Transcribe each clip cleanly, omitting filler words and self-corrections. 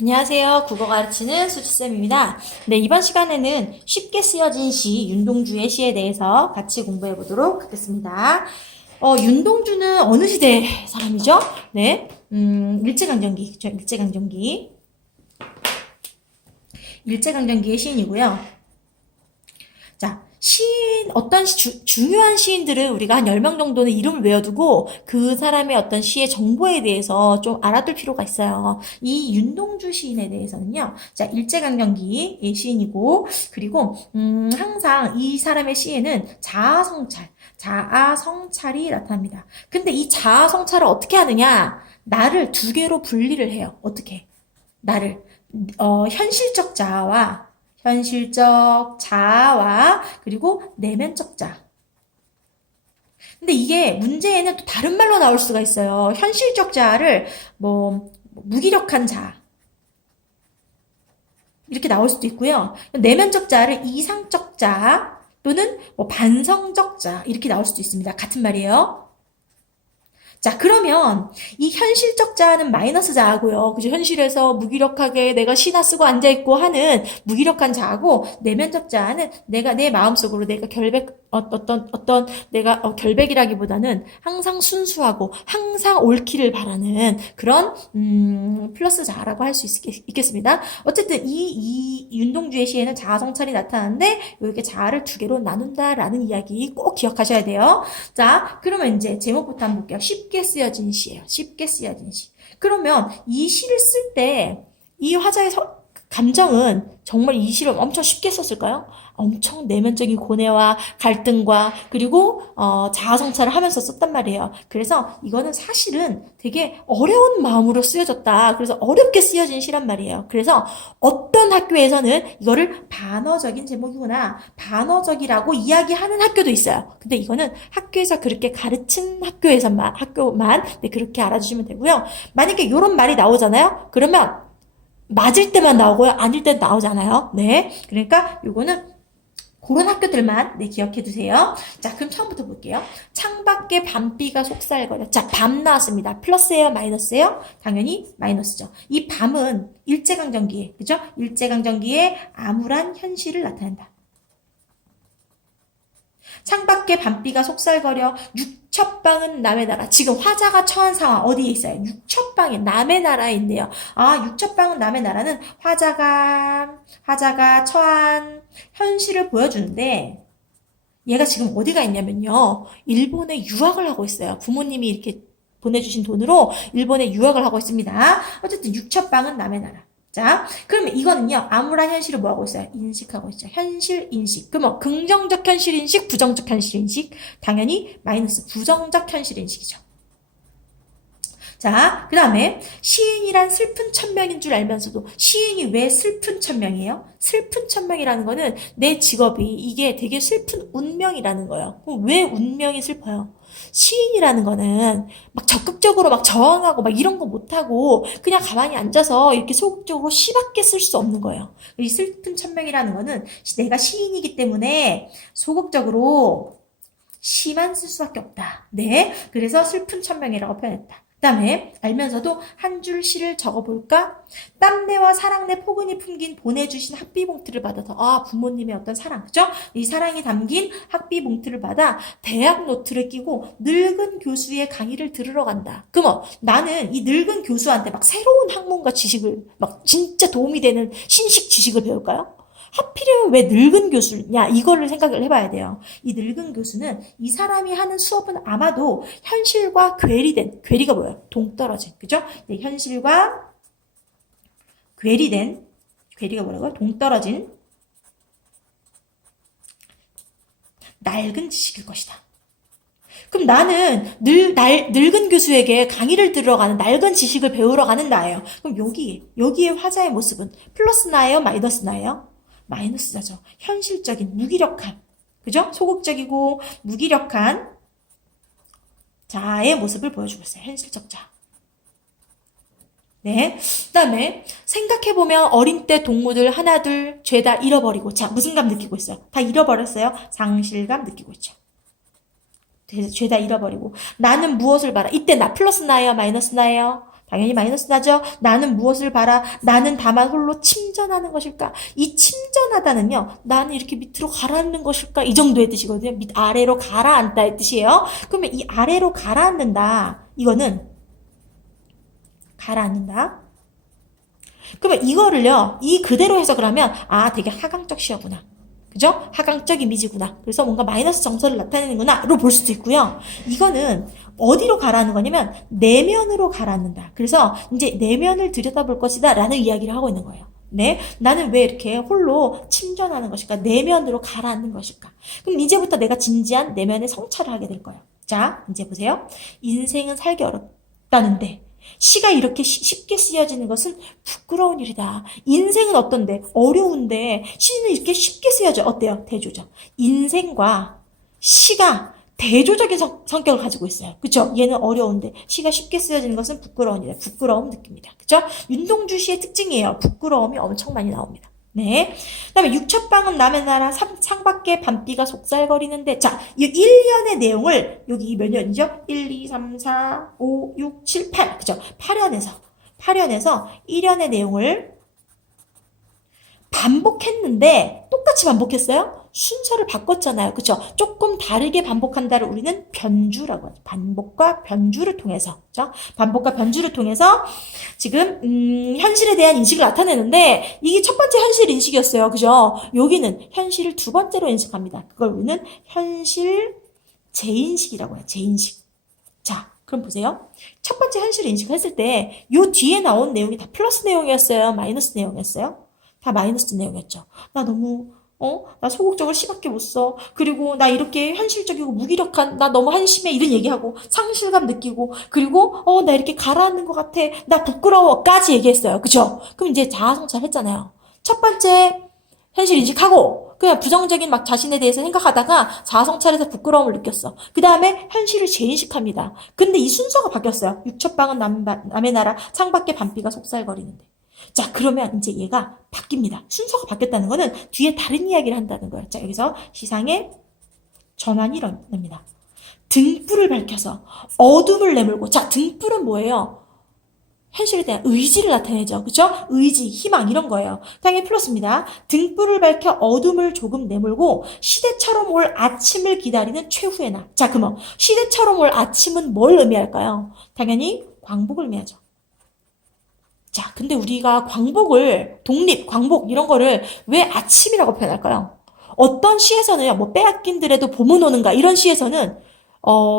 안녕하세요. 국어 가르치는 수지쌤입니다. 네, 이번 시간에는 쉽게 쓰여진 시, 윤동주의 시에 대해서 같이 공부해 보도록 하겠습니다. 윤동주는 어느 시대 사람이죠? 네, 일제강점기, 그죠? 일제강점기. 일제강점기의 시인이고요. 자, 어떤 중요한 시인들을 우리가 한 10명 정도는 이름을 외워두고 그 사람의 어떤 시의 정보에 대해서 좀 알아둘 필요가 있어요. 이 윤동주 시인에 대해서는요. 자, 일제강점기의 시인이고, 그리고, 항상 이 사람의 시에는 자아성찰이 나타납니다. 근데 이 자아성찰을 어떻게 하느냐? 나를 두 개로 분리를 해요. 어떻게? 나를, 현실적 자아와 그리고 내면적 자아. 근데 이게 문제에는 또 다른 말로 나올 수가 있어요. 현실적 자아를 무기력한 자아 이렇게 나올 수도 있고요. 내면적 자아를 이상적 자아 또는 반성적 자아 이렇게 나올 수도 있습니다. 같은 말이에요. 자, 그러면 이 현실적 자아는 마이너스 자아고요. 그죠? 현실에서 무기력하게 내가 시나 쓰고 앉아있고 하는 무기력한 자아고, 내면적 자아는 내가 내 마음속으로 내가 결백이라기보다는 항상 순수하고 항상 옳기를 바라는 그런, 플러스 자아라고 할 수 있겠습니다. 어쨌든 이 윤동주의 시에는 자아 성찰이 나타나는데, 이렇게 자아를 두 개로 나눈다라는 이야기 꼭 기억하셔야 돼요. 자, 그러면 이제 제목부터 한번 볼게요. 쉽게 쓰여진 시예요. 쉽게 쓰여진 시. 그러면 이 시를 쓸 때 이 화자의 감정은 정말 이 시를 엄청 쉽게 썼을까요? 엄청 내면적인 고뇌와 갈등과 그리고 자아 성찰을 하면서 썼단 말이에요. 그래서 이거는 사실은 되게 어려운 마음으로 쓰여졌다. 그래서 어렵게 쓰여진 시란 말이에요. 그래서 어떤 학교에서는 이거를 반어적인 제목이구나, 반어적이라고 이야기하는 학교도 있어요. 근데 이거는 학교에서 그렇게 가르친 학교만 네, 그렇게 알아주시면 되고요. 만약에 이런 말이 나오잖아요. 그러면 맞을 때만 나오고요. 아닐 때 나오잖아요. 네. 그러니까 요거는 그런 학교들만 네, 기억해 두세요. 자, 그럼 처음부터 볼게요. 창밖에 밤비가 속살거려. 자, 밤 나왔습니다. 플러스예요, 마이너스예요? 당연히 마이너스죠. 이 밤은 일제강점기에, 그죠? 일제강점기에 암울한 현실을 나타낸다. 창밖에 밤비가 속살거려 육첩방은 남의 나라. 지금 화자가 처한 상황 어디에 있어요? 육첩방에 남의 나라에 있네요. 아, 육첩방은 남의 나라는 화자가 처한 현실을 보여주는데 얘가 지금 어디가 있냐면요. 일본에 유학을 하고 있어요. 부모님이 이렇게 보내주신 돈으로 일본에 유학을 하고 있습니다. 어쨌든 육첩방은 남의 나라. 자, 그러면 이거는요, 암울한 현실을 뭐하고 있어요? 인식하고 있죠. 현실 인식. 그러면 긍정적 현실 인식, 부정적 현실 인식. 당연히 마이너스 부정적 현실 인식이죠. 자, 그 다음에 시인이란 슬픈 천명인 줄 알면서도 시인이 왜 슬픈 천명이에요? 슬픈 천명이라는 거는 내 직업이 이게 되게 슬픈 운명이라는 거예요. 왜 운명이 슬퍼요? 시인이라는 거는 막 적극적으로 막 저항하고 막 이런 거 못하고 그냥 가만히 앉아서 이렇게 소극적으로 시밖에 쓸 수 없는 거예요. 이 슬픈 천명이라는 거는 내가 시인이기 때문에 소극적으로 시만 쓸 수밖에 없다. 네. 그래서 슬픈 천명이라고 표현했다. 그 다음에 알면서도 한 줄 시를 적어볼까? 땀내와 사랑내 포근히 품긴 보내주신 학비 봉투를 받아서 부모님의 어떤 사랑, 그죠? 이 사랑이 담긴 학비 봉투를 받아 대학 노트를 끼고 늙은 교수의 강의를 들으러 간다. 그럼 나는 이 늙은 교수한테 막 새로운 학문과 지식을 막 진짜 도움이 되는 신식 지식을 배울까요? 하필이면 왜 늙은 교수냐 이거를 생각을 해봐야 돼요. 이 늙은 교수는 이 사람이 하는 수업은 아마도 현실과 괴리가 뭐예요? 동떨어진, 그죠? 네, 현실과 괴리가 뭐라고요? 동떨어진 낡은 지식일 것이다. 그럼 나는 늙은 교수에게 강의를 들으러 가는 낡은 지식을 배우러 가는 나예요. 그럼 여기에 화자의 모습은 플러스 나예요? 마이너스 나예요? 마이너스자죠. 현실적인 무기력한, 그죠? 소극적이고 무기력한 자아의 모습을 보여주고 있어요. 현실적 자. 네. 그 다음에 생각해보면 어린 때 동무들 하나둘 죄다 잃어버리고 자 무슨 감 느끼고 있어요? 다 잃어버렸어요. 상실감 느끼고 있죠. 죄다 잃어버리고 나는 무엇을 바라? 이때 나 플러스 나예요? 마이너스 나예요? 당연히 마이너스 나죠. 나는 무엇을 바라? 나는 다만 홀로 침전하는 것일까? 이 침전하다는요. 나는 이렇게 밑으로 가라앉는 것일까? 이 정도의 뜻이거든요. 아래로 가라앉다의 뜻이에요. 그러면 이 아래로 가라앉는다. 이거는 가라앉는다. 그러면 이거를요. 이 그대로 해석을 하면 되게 하강적 시어구나. 그죠? 하강적 이미지구나. 그래서 뭔가 마이너스 정서를 나타내는구나. 로 볼 수도 있고요. 이거는 어디로 가라앉는 거냐면 내면으로 가라앉는다. 그래서 이제 내면을 들여다볼 것이다. 라는 이야기를 하고 있는 거예요. 네, 나는 왜 이렇게 홀로 침전하는 것일까? 내면으로 가라앉는 것일까? 그럼 이제부터 내가 진지한 내면의 성찰을 하게 될 거예요. 자, 이제 보세요. 인생은 살기 어렵다는데 시가 이렇게 쉽게 쓰여지는 것은 부끄러운 일이다. 인생은 어떤데? 어려운데 시는 이렇게 쉽게 쓰여져. 어때요? 대조적. 인생과 시가 대조적인 성격을 가지고 있어요. 그쵸? 얘는 어려운데 시가 쉽게 쓰여지는 것은 부끄러운 일이다. 부끄러움 느낍니다. 그쵸? 윤동주 시의 특징이에요. 부끄러움이 엄청 많이 나옵니다. 네. 그 다음에 육첩방은 남의 나라 창밖에 밤비가 속살거리는데 자, 이 1년의 내용을 여기 몇 년이죠? 1, 2, 3, 4, 5, 6, 7, 8 그죠? 8연에서 1년의 내용을 반복했는데 똑같이 반복했어요? 순서를 바꿨잖아요. 그쵸? 조금 다르게 반복한다를 우리는 변주라고 하죠. 반복과 변주를 통해서. 그쵸? 반복과 변주를 통해서 지금 현실에 대한 인식을 나타내는데 이게 첫 번째 현실 인식이었어요. 그죠? 여기는 현실을 두 번째로 인식합니다. 그걸 우리는 현실 재인식이라고 해요. 재인식. 자, 그럼 보세요. 첫 번째 현실 인식을 했을 때 요 뒤에 나온 내용이 다 플러스 내용이었어요? 마이너스 내용이었어요? 다 마이너스 내용이었죠. 나 너무 나 소극적으로 시밖에 못 써. 그리고 나 이렇게 현실적이고 무기력한, 나 너무 한심해. 이런 얘기하고, 상실감 느끼고, 그리고, 나 이렇게 가라앉는 것 같아. 나 부끄러워.까지 얘기했어요. 그죠? 그럼 이제 자아성찰 했잖아요. 첫 번째, 현실 인식하고, 그냥 부정적인 막 자신에 대해서 생각하다가 자아성찰에서 부끄러움을 느꼈어. 그 다음에 현실을 재인식합니다. 근데 이 순서가 바뀌었어요. 육첩방은 남의 나라, 창밖에 밤비가 속살거리는데. 자, 그러면 이제 얘가 바뀝니다. 순서가 바뀌었다는 거는 뒤에 다른 이야기를 한다는 거예요. 자, 여기서 시상의 전환이 일어납니다. 등불을 밝혀서 어둠을 내몰고, 자, 등불은 뭐예요? 현실에 대한 의지를 나타내죠. 그죠? 의지, 희망 이런 거예요. 당연히 플러스입니다. 등불을 밝혀 어둠을 조금 내몰고 시대처럼 올 아침을 기다리는 최후의 날. 자, 그러면 시대처럼 올 아침은 뭘 의미할까요? 당연히 광복을 의미하죠. 자, 근데 우리가 광복을, 독립, 광복 이런 거를 왜 아침이라고 표현할까요? 어떤 시에서는 뭐 빼앗긴들에도 봄은 오는가 이런 시에서는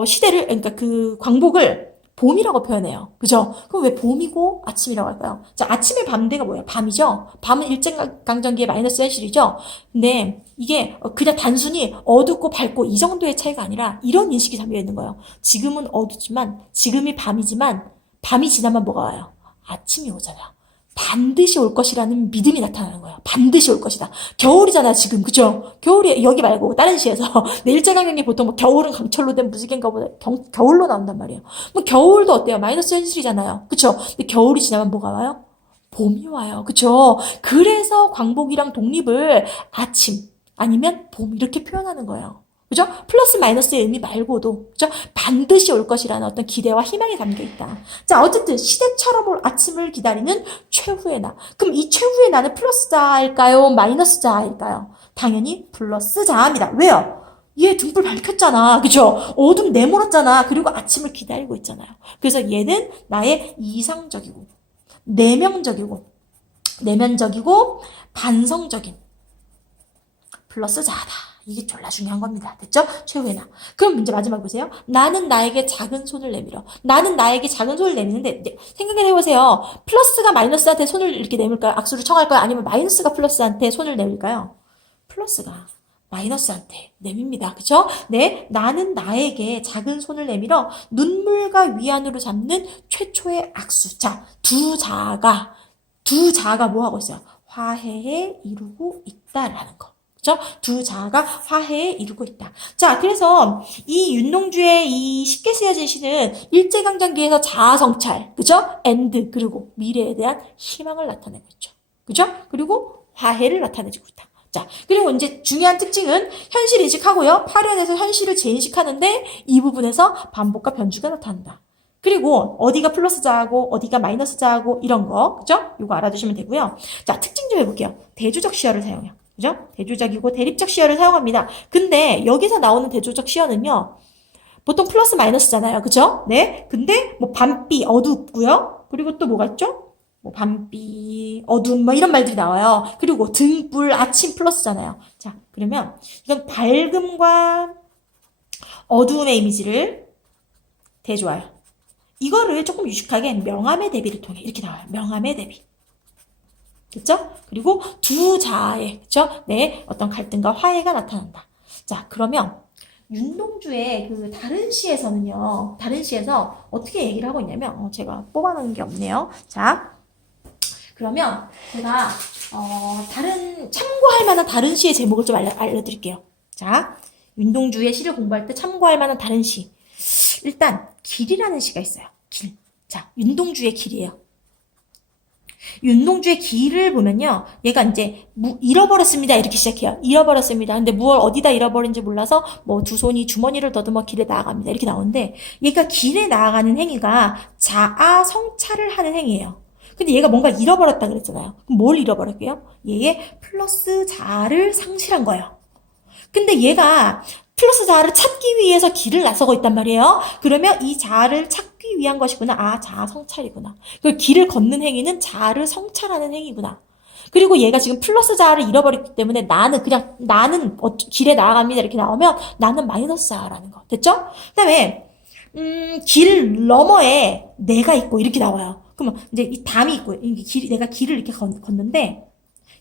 시대를 그러니까 그 광복을 봄이라고 표현해요. 그죠? 그럼 왜 봄이고 아침이라고 할까요? 자, 아침의 밤대가 뭐예요? 밤이죠? 밤은 일제강점기의 마이너스 현실이죠? 근데 이게 그냥 단순히 어둡고 밝고 이 정도의 차이가 아니라 이런 인식이 담겨 있는 거예요. 지금은 어둡지만, 지금이 밤이지만 밤이 지나면 뭐가 와요? 아침이 오잖아요. 반드시 올 것이라는 믿음이 나타나는 거예요. 반드시 올 것이다. 겨울이잖아, 지금. 그죠? 겨울이, 여기 말고, 다른 시에서. 내 일제강점기 보통 뭐 겨울은 강철로 된 무지개인가 보다 겨울로 나온단 말이에요. 뭐 겨울도 어때요? 마이너스 현실이잖아요. 그쵸? 근데 겨울이 지나면 뭐가 와요? 봄이 와요. 그쵸? 그래서 광복이랑 독립을 아침, 아니면 봄, 이렇게 표현하는 거예요. 그죠? 플러스 마이너스의 의미 말고도, 그죠? 반드시 올 것이라는 어떤 기대와 희망이 담겨 있다. 자, 어쨌든 시대처럼 올 아침을 기다리는 최후의 나. 그럼 이 최후의 나는 플러스 자일까요? 마이너스 자일까요? 당연히 플러스 자입니다. 왜요? 얘 등불 밝혔잖아. 그죠? 어둠 내몰았잖아. 그리고 아침을 기다리고 있잖아요. 그래서 얘는 나의 이상적이고, 내면적이고, 반성적인 플러스 자다. 이게 졸라 중요한 겁니다. 됐죠? 최후의 나. 그럼 이제 마지막 보세요. 나는 나에게 작은 손을 내밀어. 나는 나에게 작은 손을 내미는데 생각을 해보세요. 플러스가 마이너스한테 손을 이렇게 내밀까요? 악수를 청할까요? 아니면 마이너스가 플러스한테 손을 내밀까요? 플러스가 마이너스한테 내밉니다. 그쵸? 네. 나는 나에게 작은 손을 내밀어 눈물과 위안으로 잡는 최초의 악수. 자, 두 자아가 뭐 하고 있어요? 화해에 이루고 있다라는 거. 그죠? 두 자아가 화해에 이루고 있다. 자, 그래서 이 윤동주의 이 쉽게 쓰여진 시는 일제강점기에서 자아성찰, 그죠? and, 그리고 미래에 대한 희망을 나타내고 있죠. 그죠? 그리고 화해를 나타내주고 있다. 자, 그리고 이제 중요한 특징은 현실 인식하고요. 8연에서 현실을 재인식하는데 이 부분에서 반복과 변주가 나타난다. 그리고 어디가 플러스 자하고 어디가 마이너스 자하고 이런 거, 그죠? 이거 알아두시면 되고요. 자, 특징 좀 해볼게요. 대조적 시어를 사용해요. 그죠? 대조적이고 대립적 시어를 사용합니다. 근데 여기서 나오는 대조적 시어는요. 보통 플러스 마이너스잖아요. 그죠? 네. 근데 뭐 밤비 어둡고요. 그리고 또 뭐가 있죠? 뭐 밤비, 어둠 뭐 이런 말들이 나와요. 그리고 등불, 아침 플러스잖아요. 자, 그러면 이건 밝음과 어두움의 이미지를 대조해요. 이거를 조금 유식하게 명암의 대비를 통해 이렇게 나와요. 명암의 대비. 그쵸? 그리고 두 자아의, 그쵸? 네, 어떤 갈등과 화해가 나타난다. 자, 그러면 윤동주의 그 다른 시에서는요, 다른 시에서 어떻게 얘기를 하고 있냐면, 제가 뽑아놓은 게 없네요. 자, 그러면 제가, 다른, 참고할 만한 다른 시의 제목을 좀 알려드릴게요. 자, 윤동주의 시를 공부할 때 참고할 만한 다른 시. 일단, 길이라는 시가 있어요. 길. 자, 윤동주의 길이에요. 윤동주의 길을 보면요. 얘가 이제 잃어버렸습니다. 이렇게 시작해요. 잃어버렸습니다. 근데 무얼 어디다 잃어버린지 몰라서 뭐 두 손이 주머니를 더듬어 길에 나아갑니다. 이렇게 나오는데 얘가 길에 나아가는 행위가 자아 성찰을 하는 행위예요. 근데 얘가 뭔가 잃어버렸다 그랬잖아요. 그럼 뭘 잃어버렸게요? 얘의 플러스 자아를 상실한 거예요. 근데 얘가 플러스 자아를 찾기 위해서 길을 나서고 있단 말이에요. 그러면 이 자아를 찾기 위한 것이구나. 아, 자아 성찰이구나. 그 길을 걷는 행위는 자아를 성찰하는 행위구나. 그리고 얘가 지금 플러스 자아를 잃어버렸기 때문에 나는 길에 나아갑니다. 이렇게 나오면 나는 마이너스 자아라는 거. 됐죠? 그 다음에, 길 너머에 내가 있고 이렇게 나와요. 그러면 이제 이 담이 있고, 내가 길을 이렇게 걷는데,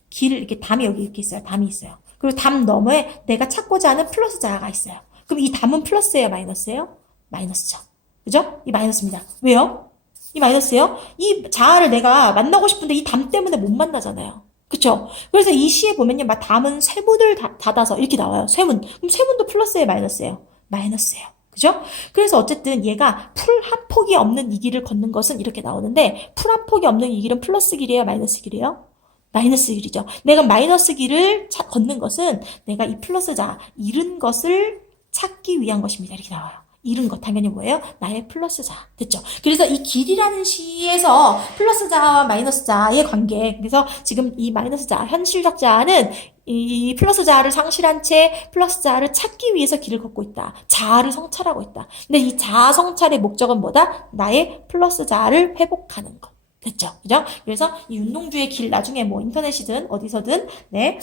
길을 이렇게 담이 여기 이렇게 있어요. 담이 있어요. 그리고 담 너머에 내가 찾고자 하는 플러스 자아가 있어요. 그럼 이 담은 플러스예요, 마이너스예요? 마이너스죠. 그죠? 이 마이너스입니다. 왜요? 이 마이너스예요? 이 자아를 내가 만나고 싶은데 이 담 때문에 못 만나잖아요. 그쵸? 그래서 이 시에 보면요, 막 담은 쇠문을 닫아서 이렇게 나와요. 쇠문. 그럼 쇠문도 플러스예요, 마이너스예요? 마이너스예요. 그죠? 그래서 어쨌든 얘가 풀 한 폭이 없는 이 길을 걷는 것은 이렇게 나오는데 풀 한 폭이 없는 이 길은 플러스 길이에요, 마이너스 길이에요? 마이너스 길이죠. 내가 마이너스 길을 걷는 것은 내가 이 플러스 자, 잃은 것을 찾기 위한 것입니다. 이렇게 나와요. 잃은 것, 당연히 뭐예요? 나의 플러스 자. 됐죠? 그래서 이 길이라는 시에서 플러스 자와 마이너스 자의 관계. 그래서 지금 이 마이너스 자, 현실적 자는 이 플러스 자를 상실한 채 플러스 자를 찾기 위해서 길을 걷고 있다. 자아를 성찰하고 있다. 근데 이 자아 성찰의 목적은 뭐다? 나의 플러스 자를 회복하는 것. 됐죠? 그죠? 그래서 이 윤동주의 길 나중에 뭐 인터넷이든 어디서든, 네,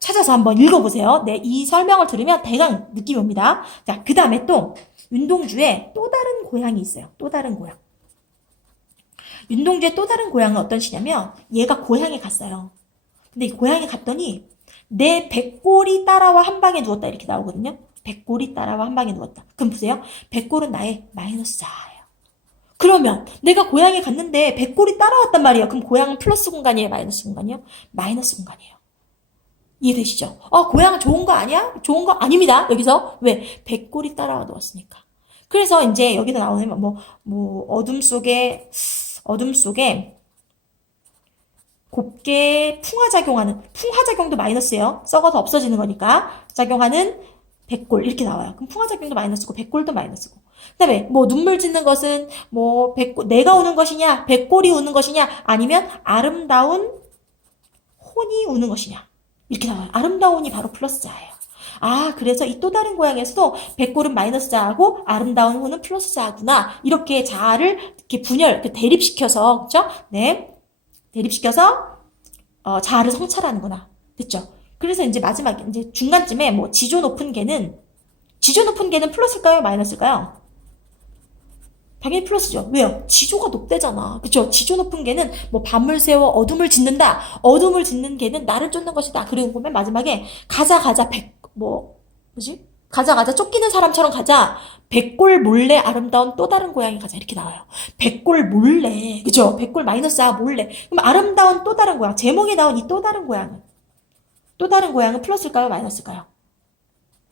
찾아서 한번 읽어보세요. 네, 이 설명을 들으면 대강 느낌이 옵니다. 자, 그 다음에 또, 윤동주의 또 다른 고향이 있어요. 또 다른 고향. 윤동주의 또 다른 고향은 어떤 시냐면, 얘가 고향에 갔어요. 근데 이 고향에 갔더니, 내 백골이 따라와 한 방에 누웠다. 이렇게 나오거든요. 백골이 따라와 한 방에 누웠다. 그럼 보세요. 백골은 나의 마이너스 자예요. 그러면 내가 고향에 갔는데 백골이 따라왔단 말이에요. 그럼 고향은 플러스 공간이에요? 마이너스 공간이에요? 마이너스 공간이에요. 이해되시죠? 고향은 좋은 거 아니야? 좋은 거 아닙니다. 여기서. 왜? 백골이 따라와 놓았으니까. 그래서 이제 여기서 나오는 어둠 속에 곱게 풍화작용도 마이너스예요. 썩어서 없어지는 거니까. 작용하는 백골 이렇게 나와요. 그럼 풍화작용도 마이너스고 백골도 마이너스고. 그다음에 뭐 눈물 짓는 것은 뭐 내가 우는 것이냐, 백골이 우는 것이냐, 아니면 아름다운 혼이 우는 것이냐 이렇게 나와요. 아름다운 혼이 바로 플러스 자예요. 아, 그래서 이 또 다른 고향에서도 백골은 마이너스 자하고 아름다운 혼은 플러스 자구나. 이렇게 자아를 이렇게 대립시켜서, 그죠? 네. 대립시켜서, 자아를 성찰하는구나. 됐죠? 그래서 이제 마지막에, 이제 중간쯤에 뭐 지조 높은 개는 플러스일까요? 마이너스일까요? 당연히 플러스죠. 왜요? 지조가 높대잖아. 그쵸? 지조 높은 개는 뭐 밤을 새워 어둠을 짓는다. 어둠을 짓는 개는 나를 쫓는 것이다. 그리고 보면 마지막에 가자 쫓기는 사람처럼 가자. 백골 몰래 아름다운 또 다른 고향에 가자. 이렇게 나와요. 백골 몰래. 그죠? 백골 마이너스 아 몰래. 그럼 아름다운 또 다른 고향. 제목에 나온 이 또 다른 고향은 플러스일까요? 마이너스일까요?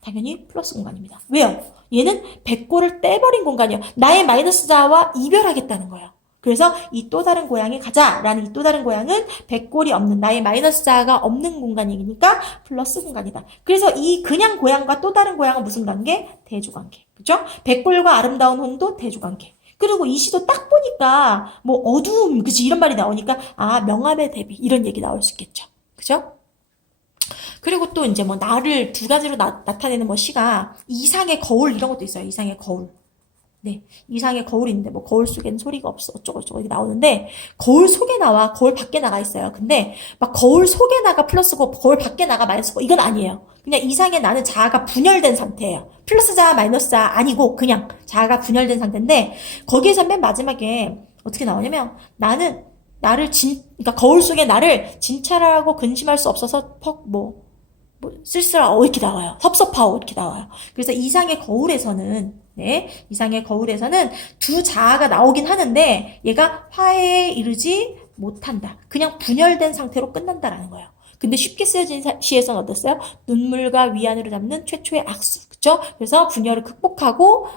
당연히 플러스 공간입니다. 왜요? 얘는 백골을 떼버린 공간이에요. 나의 마이너스 자와 이별하겠다는 거예요. 그래서 이 또 다른 고향에 가자라는 이 또 다른 고향은 백골이 없는 나의 마이너스 자아가 없는 공간이니까 플러스 공간이다. 그래서 이 그냥 고향과 또 다른 고향은 무슨 관계? 대조관계. 그죠? 백골과 아름다운 혼도 대조관계. 그리고 이 시도 딱 보니까 뭐 어두움, 그치? 이런 말이 나오니까 아, 명암의 대비 이런 얘기 나올 수 있겠죠. 그죠? 그리고 또 이제 뭐 나를 두 가지로 나타내는 뭐 시가 이상의 거울 이런 것도 있어요. 이상의 거울. 네. 이상의 거울이 있는데 뭐 거울 속에는 소리가 없어. 어쩌고저쩌고 이렇게 나오는데 거울 속에 나와 거울 밖에 나가 있어요. 근데 막 거울 속에 나가 플러스고 거울 밖에 나가 마이너스고 이건 아니에요. 그냥 이상의 나는 자아가 분열된 상태예요. 플러스 자아 마이너스 자아 아니고 그냥 자아가 분열된 상태인데 거기에서 맨 마지막에 어떻게 나오냐면 그러니까 거울 속에 나를 진찰하고 근심할 수 없어서 쓸쓸하고 이렇게 나와요. 섭섭하고 이렇게 나와요. 그래서 이상의 거울에서는 두 자아가 나오긴 하는데 얘가 화해에 이르지 못한다. 그냥 분열된 상태로 끝난다라는 거예요. 근데 쉽게 쓰여진 시에서는 어땠어요? 눈물과 위안으로 잡는 최초의 악수. 그쵸? 그래서 분열을 극복하고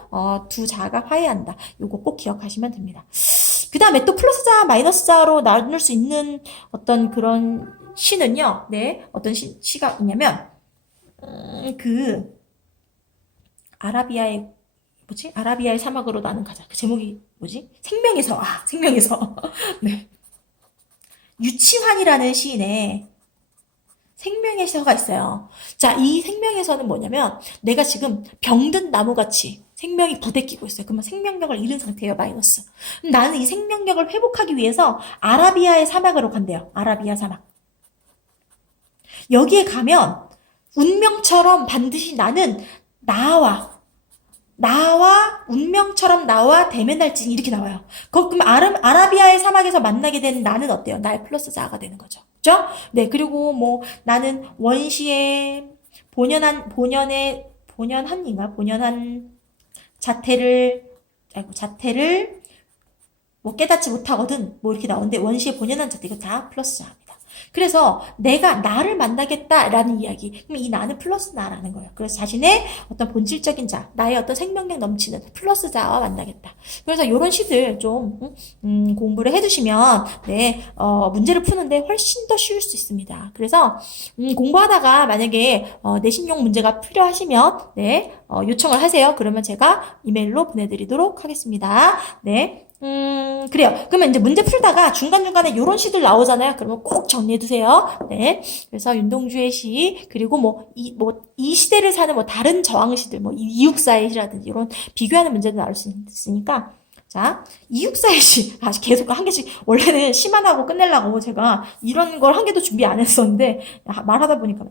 두 자아가 화해한다. 요거 꼭 기억하시면 됩니다. 그 다음에 또 플러스 자아, 마이너스 자아로 나눌 수 있는 어떤 그런 시는요. 네, 어떤 시가 있냐면 아라비아의 사막으로 나는 가자. 그 제목이 뭐지? 생명에서. 네. 유치환이라는 시인의 생명에서가 있어요. 자, 이 생명에서는 뭐냐면 내가 지금 병든 나무같이 생명이 부대끼고 있어요. 그러면 생명력을 잃은 상태예요, 마이너스. 나는 이 생명력을 회복하기 위해서 아라비아의 사막으로 간대요. 아라비아 사막. 여기에 가면 운명처럼 반드시 나는 운명처럼 나와 대면할지니 이렇게 나와요. 그럼 아라비아의 사막에서 만나게 된 나는 어때요? 나의 플러스 자아가 되는 거죠. 그죠? 네, 그리고 뭐 나는 원시의 본연한 자태를 뭐 깨닫지 못하거든 뭐 이렇게 나오는데 원시의 본연한 자태 이거 다 플러스 자아. 그래서 내가 나를 만나겠다라는 이야기. 그럼 이 나는 플러스 나라는 거예요. 그래서 자신의 어떤 본질적인 자, 나의 어떤 생명력 넘치는 플러스 자와 만나겠다. 그래서 이런 시들 좀 공부를 해두시면 문제를 푸는데 훨씬 더 쉬울 수 있습니다. 그래서 공부하다가 만약에 내신용 문제가 필요하시면 요청을 하세요. 그러면 제가 이메일로 보내드리도록 하겠습니다. 네. 그래요. 그러면 이제 문제 풀다가 중간중간에 요런 시들 나오잖아요. 그러면 꼭 정리해두세요. 네. 그래서 윤동주의 시, 그리고 이 시대를 사는 다른 저항시들, 이육사의 시라든지 이런 비교하는 문제도 나올 수 있으니까. 자, 이육사의 시. 계속 한 개씩. 원래는 시만 하고 끝내려고 제가 이런 걸 한 개도 준비 안 했었는데, 말하다 보니까,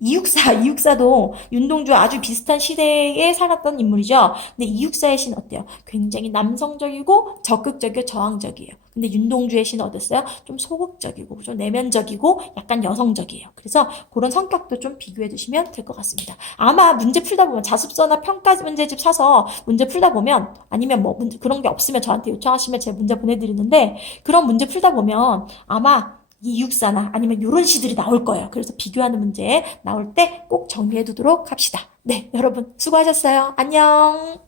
이육사도 윤동주와 아주 비슷한 시대에 살았던 인물이죠. 근데 이육사의 시는 어때요? 굉장히 남성적이고 적극적이고 저항적이에요. 근데 윤동주의 시는 어땠어요? 좀 소극적이고, 좀 내면적이고, 약간 여성적이에요. 그래서 그런 성격도 좀 비교해 두시면 될 것 같습니다. 아마 문제 풀다 보면 자습서나 평가 문제집 사서 문제 풀다 보면, 아니면 그런 게 없으면 저한테 요청하시면 제가 문제 보내드리는데, 그런 문제 풀다 보면 아마 이육사나 아니면 이런 시들이 나올 거예요. 그래서 비교하는 문제 나올 때 꼭 정리해 두도록 합시다. 네, 여러분 수고하셨어요. 안녕.